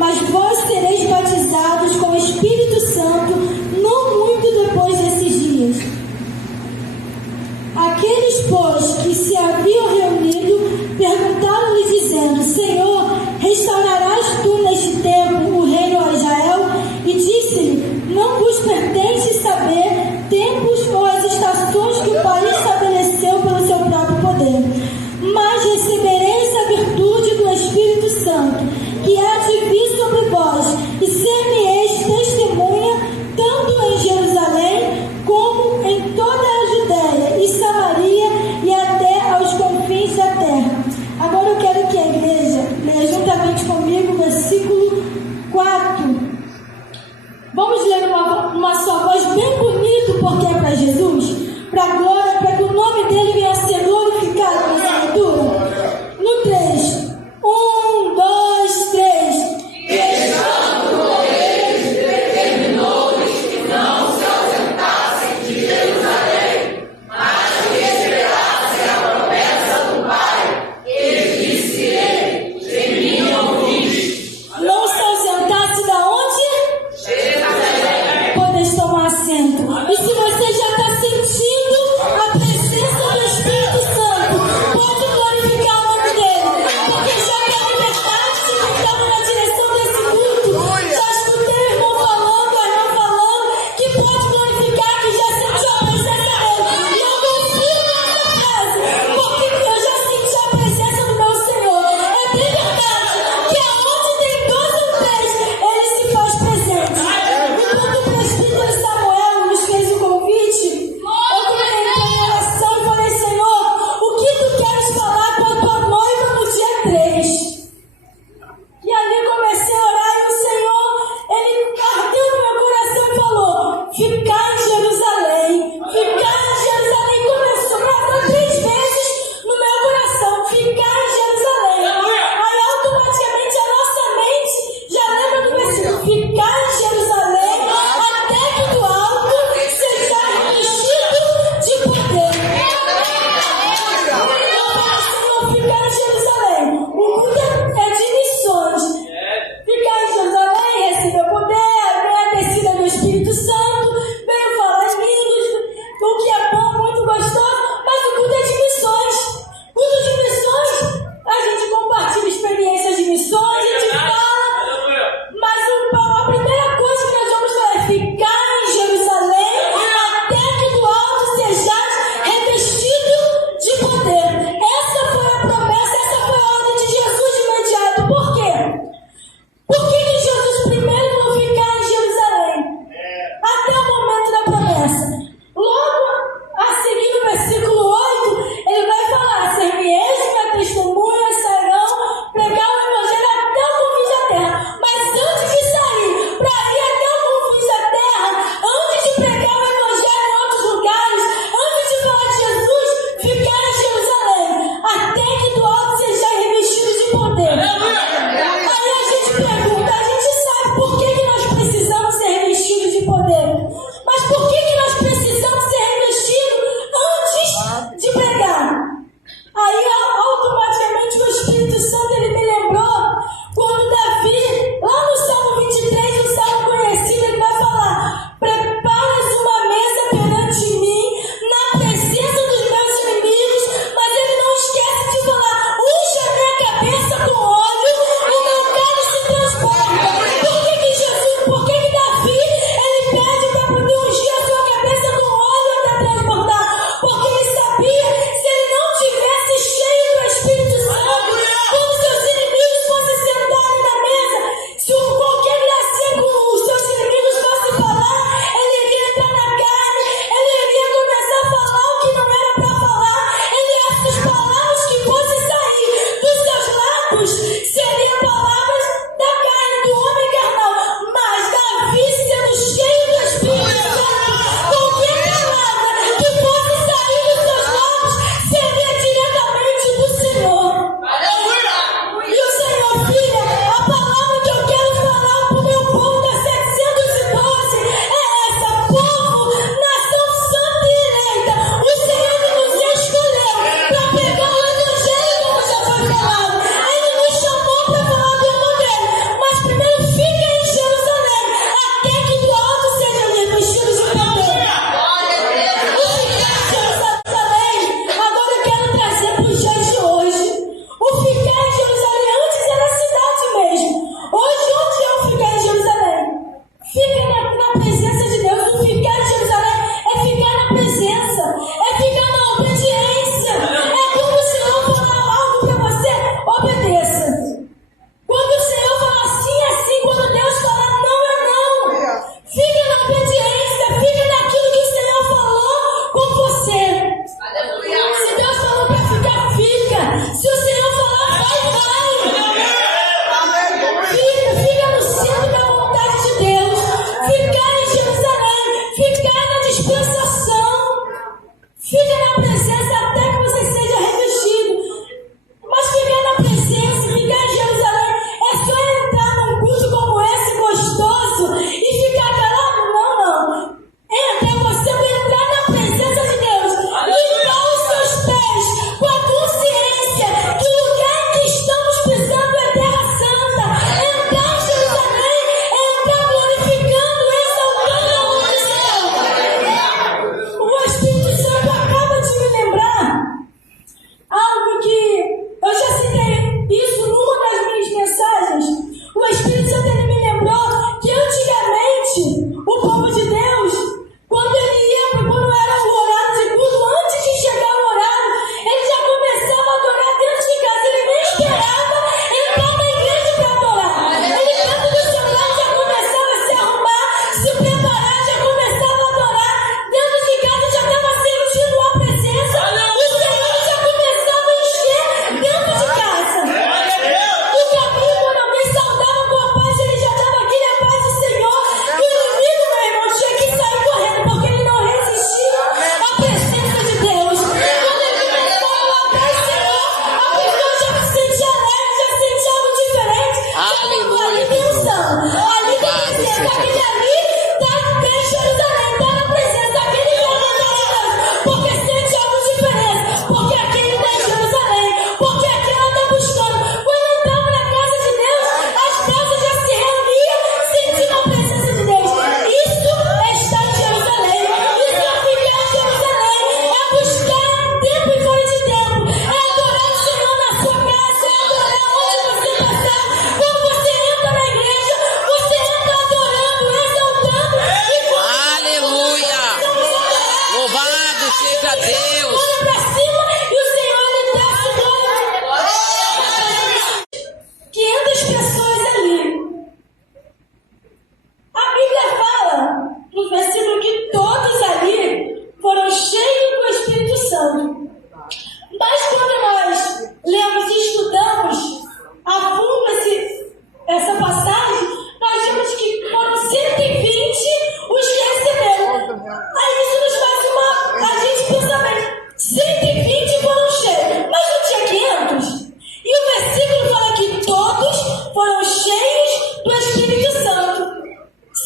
mas vós sereis batizados com o Espírito Santo não muito depois desses dias. Aqueles, pois, que se haviam reunido, perguntaram-lhe, dizendo: Senhor, restaurarás tu neste tempo o reino a Israel? E disse-lhe: Não vos pertence saber tempos ou as estações que o Pai estabeleceu pelo seu próprio poder, mas recebereis a virtude do Espírito Santo, que há de vir sobre vós, e ser-me-eis testemunha, tanto em Jerusalém, como em toda a Judéia e Samaria, e até aos confins da terra. Agora eu quero que a igreja leia juntamente comigo o versículo 4. Vamos ler uma só voz, bem bonito, porque é para Jesus, para a glória, para que o nome dele venha a ser glorificado nessa leitura. No 3. 1, 2, 3. Estando com eles, determinou-lhes que não se ausentassem de Jerusalém, mas que esperassem a promessa do Pai. E disse ele: De mim ouvistes. Não se ausentasse da onde? Jerusalém. Podeis tomar assento. E se você já está sentindo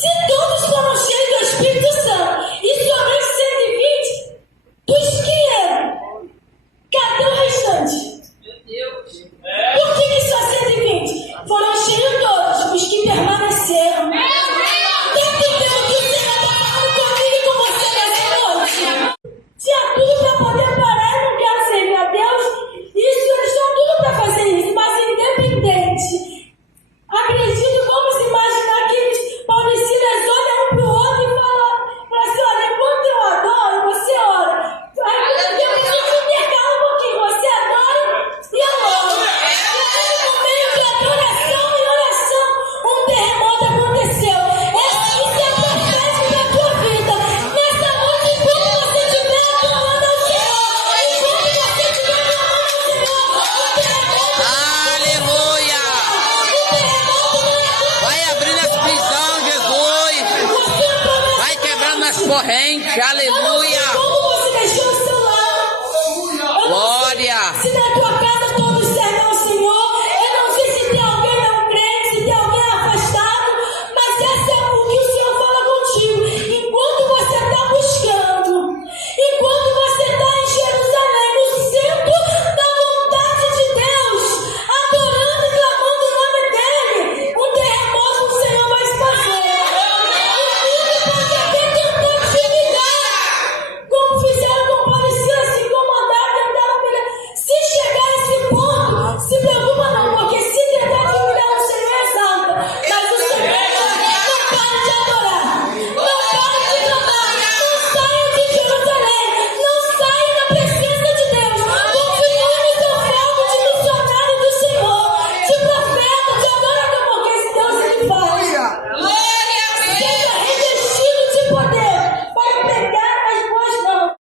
Se todos foram cheios do Espírito Santo e somente 120, dos que eram, cadê o restante? Por que só 120? Foram cheios todos, os que permaneceram. Está entendendo o que o Senhor está falando comigo e com você nessa noite? Tinha tudo para poder parar e não quero servir a Deus. Isso, eles tinham tudo para fazer isso, mas independente. Acredito, vamos imaginar que eles, Paulo e Silas, olham um para o outro e falam assim: olha, enquanto eu adoro, você ora. Aí eu preciso intercalar um pouquinho, você adora e eu oro. E no meio de adoração e oração, um terremoto aconteceu. Isso é profético da tua vida. Nessa noite, enquanto você estiver adorando ao Senhor, enquanto você estiver adorando ao Senhor, o terremoto. Aleluia! Vai abrindo as prisões, Jesus! Vai quebrando as correntes, aleluia!